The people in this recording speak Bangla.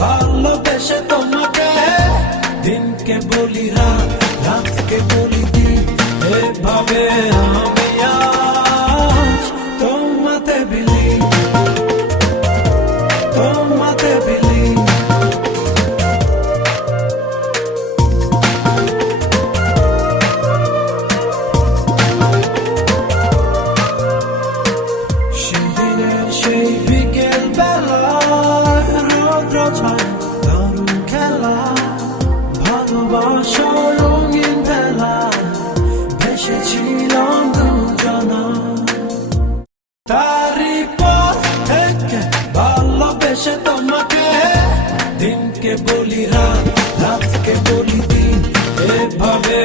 ভালোবেসে তোমাকে, দিনকে বলি রাত, রাতকে বলি দিন, এভাবে আমি আজ তোমাতে বিলীন, তোমাতে বিলীন। সেদিনের সেই বিকেল বেলায় রৌদ্র ছায়া দারুণ খেলা, ভালোবাসার রঙিন বেলায় ভেসেছিলাম দুজনা। তারই পর থেকে ভালোবেসে তোমাকে, দিনকে বলি রাত, রাতকে বলি দিন, এভাবে